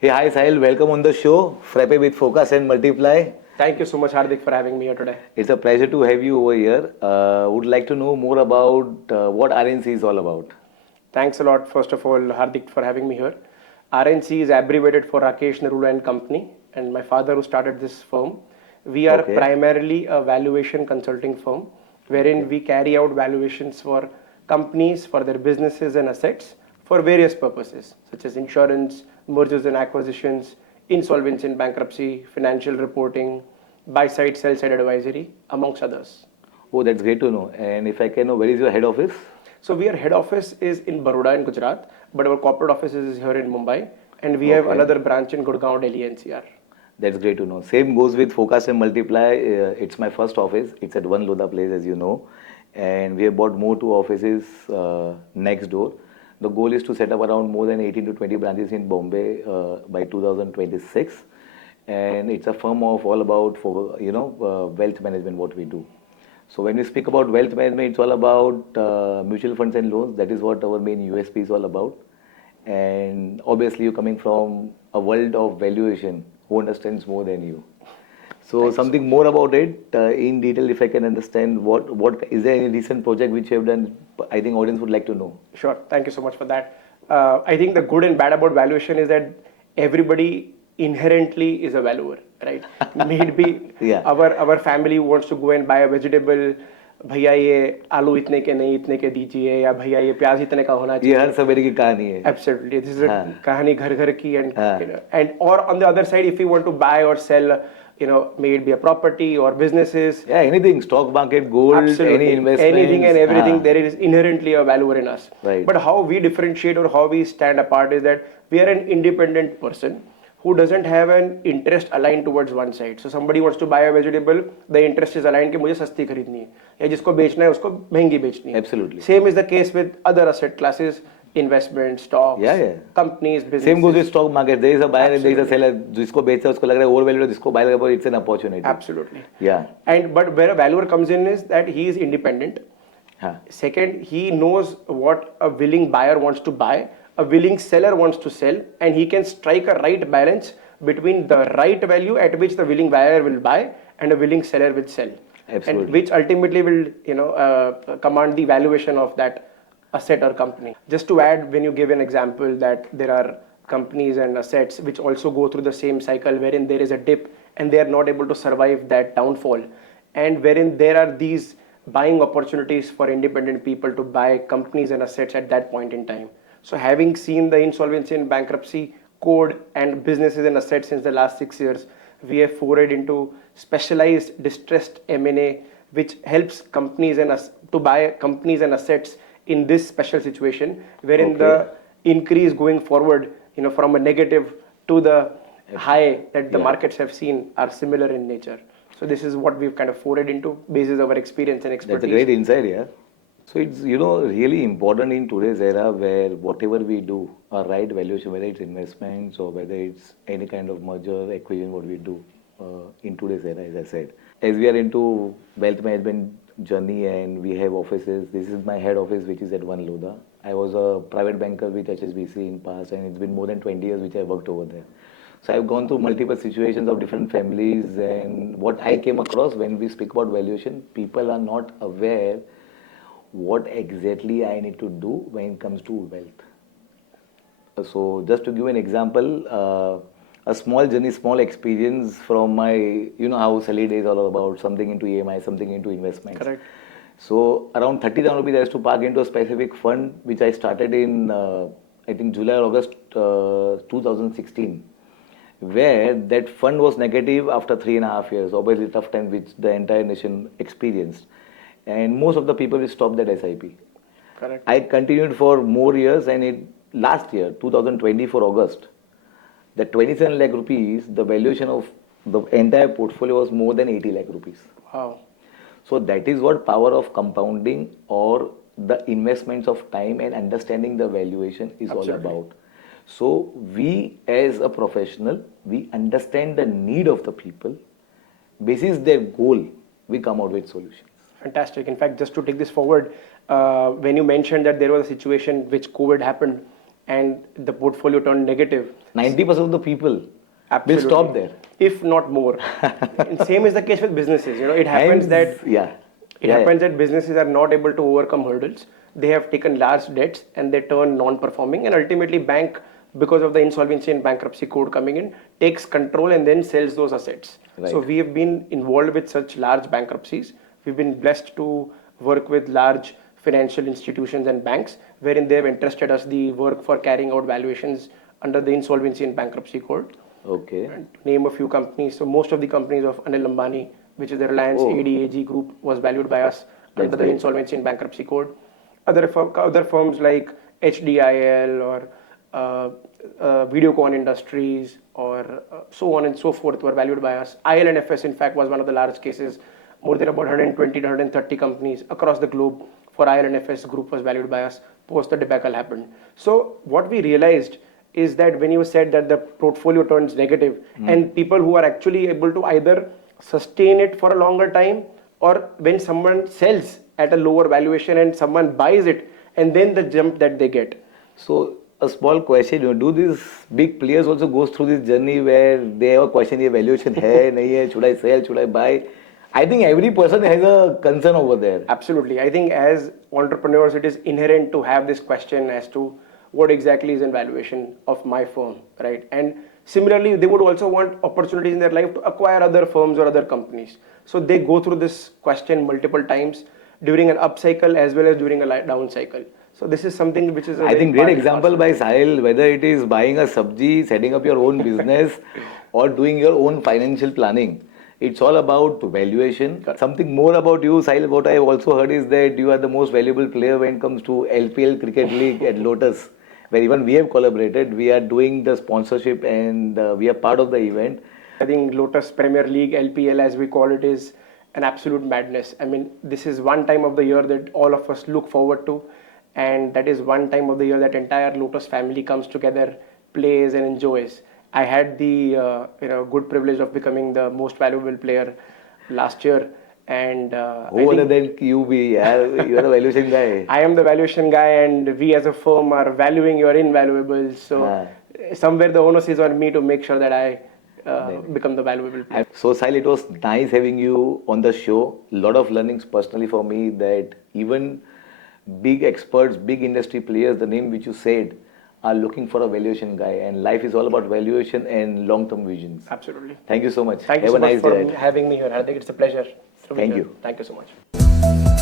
Hey, hi Sahil, welcome on the show. Frappe with Focus and Multiply. Thank you so much, Hardik, for having me here today. It's a pleasure to have you over here. Would like to know more about what RNC is all about. Thanks a lot, first of all, Hardik, for having me here. RNC is abbreviated for Rakesh Narula and Company, and my father who started this firm. We are Okay. primarily a valuation consulting firm, wherein we carry out valuations for companies, for their businesses and assets for various purposes, such as insurance, mergers and acquisitions, insolvency and bankruptcy, financial reporting, buy-side, sell-side advisory, amongst others. Oh, that's great to know. And if I can know, where is your head office? So our head office is in Baroda in Gujarat, but our corporate office is here in Mumbai, and we have Okay. another branch in Gurgaon, Delhi NCR. That's great to know. Same goes with Focus and Multiply. It's my first office. It's at One Lodha Place, as you know. And we have bought more two offices next door. The goal is to set up around more than 18 to 20 branches in Bombay by 2026. And it's a firm of all about, wealth management, what we do. So when we speak about wealth management, it's all about mutual funds and loans. That is what our main USP is all about. And obviously, you're coming from a world of valuation. Who understands more than you? So Thanks. something more about it in detail, if I can understand. What is there any recent project which you have done? I think audience would like to know. Sure. Thank you so much for that. I think the good and bad about valuation is that everybody inherently is a valuer, right? May it be Yeah. our family wants to go and buy a vegetable. भैया ये आलू इतने के नहीं इतने के दीजिए या भैया ये प्याज इतने का होना ये चाहिए. हर सवेरे की कहानी है. Absolutely, this is a हाँ. kahani घर घर की and हाँ. and or on the other side, if you want to buy or sell, may it be a property or businesses. Yeah, anything, stock market, gold, Absolutely. any investment. Anything and everything, हाँ. there is inherently a valuer in us. Right. But how we differentiate or how we stand apart is that we are an independent person who doesn't have an interest aligned towards one side. So somebody wants to buy a vegetable, the interest is aligned कि मुझे सस्ती खरीदनी है या जिसको बेचना है उसको महंगी बेचनी है. Absolutely. Same is the case with other asset classes, investment, stocks, Yeah. companies, businesses. Same goes with stock market. There is a buyer and there is a Absolutely. seller. जिसको बेचता है उसको लग रहा है overvalued है, जिसको buy लगा है, it's an opportunity. Absolutely. Yeah. And but where a valuer comes in is that he is independent. हाँ. Second, he knows what a willing buyer wants to buy, a willing seller wants to sell, and he can strike a right balance between the right value at which the willing buyer will buy and a willing seller will sell. Absolutely. And which ultimately will command the valuation of that asset or company. Just to add, when you give an example that there are companies and assets which also go through the same cycle wherein there is a dip and they are not able to survive that downfall, and wherein there are these buying opportunities for independent people to buy companies and assets at that point in time. So having seen the insolvency and bankruptcy code and businesses and assets since the last 6 years, we have forayed into specialized distressed M&A, which helps companies and to buy companies and assets in this special situation, wherein the increase going forward, from a negative to the high that the markets have seen are similar in nature. So this is what we've kind of forayed into, basis our experience and expertise. That's a great insight, yeah. So it's really important in today's era where whatever we do, a right valuation, whether it's investments or whether it's any kind of merger, acquisition, what we do in today's era, as I said. As we are into wealth management journey and we have offices, this is my head office which is at One Lodha. I was a private banker with HSBC in past and it's been more than 20 years which I worked over there. So I've gone through multiple situations of different families, and what I came across when we speak about valuation, people are not aware what exactly I need to do when it comes to wealth. So just to give an example, a small journey, small experience from my, how salary is all about, something into EMI, something into investments. Correct. So around 30,000 rupees I used to park into a specific fund which I started in, I think July or August 2016. Where that fund was negative after 3.5 years, obviously tough time which the entire nation experienced. And most of the people will stop that SIP. Correct. I continued for more years and last year, 2024 August, the 27 lakh rupees, the valuation of the entire portfolio was more than 80 lakh rupees. Wow. So that is what power of compounding or the investments of time and understanding the valuation is Absolutely. all about. So we as a professional, we understand the need of the people. Basis their goal, we come out with solutions. Fantastic. In fact, just to take this forward, when you mentioned that there was a situation which COVID happened, and the portfolio turned negative, 90% of the people will absolutely stop there. if not more. And same is the case with businesses. It happens And that yeah, it happens that businesses are not able to overcome hurdles. They have taken large debts and they turn non-performing, and ultimately bank, because of the insolvency and bankruptcy code coming in, takes control and then sells those assets. So Right. we have been involved with such large bankruptcies. We've been blessed to work with large financial institutions and banks wherein they have entrusted us the work for carrying out valuations under the insolvency and bankruptcy code. Okay. And to name a few companies, so most of the companies of Anil Ambani, which is the Reliance Oh. ADAG group, was valued by us under the great. insolvency and bankruptcy code. Other firms like HDIL or Videocon Industries or so on and so forth were valued by us. IL&FS, in fact, was one of the large cases. More than about 120 to 130 companies across the globe for IL&FS group was valued by us post the debacle happened. So what we realized is that when you said that the portfolio turns negative and people who are actually able to either sustain it for a longer time, or when someone sells at a lower valuation and someone buys it, and then the jump that they get. So a small question, do these big players also goes through this journey where they have a question, ये valuation है नहीं है, should I sell, should I buy? I think every person has a concern over there. Absolutely. I think as entrepreneurs, it is inherent to have this question as to what exactly is in valuation of my firm, right? And similarly, they would also want opportunities in their life to acquire other firms or other companies. So they go through this question multiple times during an up cycle as well as during a down cycle. So this is something which is a I very think great part and example parcel. by Sahil, whether it is buying a sabji, setting up your own business, or doing your own financial planning. It's all about valuation. Something more about you, Sahil, what I have also heard is that you are the most valuable player when it comes to LPL Cricket League at Lotus, where even we have collaborated. We are doing the sponsorship and we are part of the event. I think Lotus Premier League, LPL as we call it, is an absolute madness. I mean, this is one time of the year that all of us look forward to, and that is one time of the year that entire Lotus family comes together, plays and enjoys. I had the good privilege of becoming the most valuable player last year, and Who other than you be? You are a valuation guy. I am the valuation guy, and we as a firm are valuing your invaluables. So somewhere the onus is on me to make sure that I become the valuable player. So, Sahil, it was nice having you on the show. A lot of learnings personally for me that even big experts, big industry players, the name which you said, are looking for a valuation guy. And life is all about valuation and long-term visions. Absolutely. Thank you so much. Thank you Have so a much nice for day. having me here. I think it's a pleasure. Thank you. Thank you so much.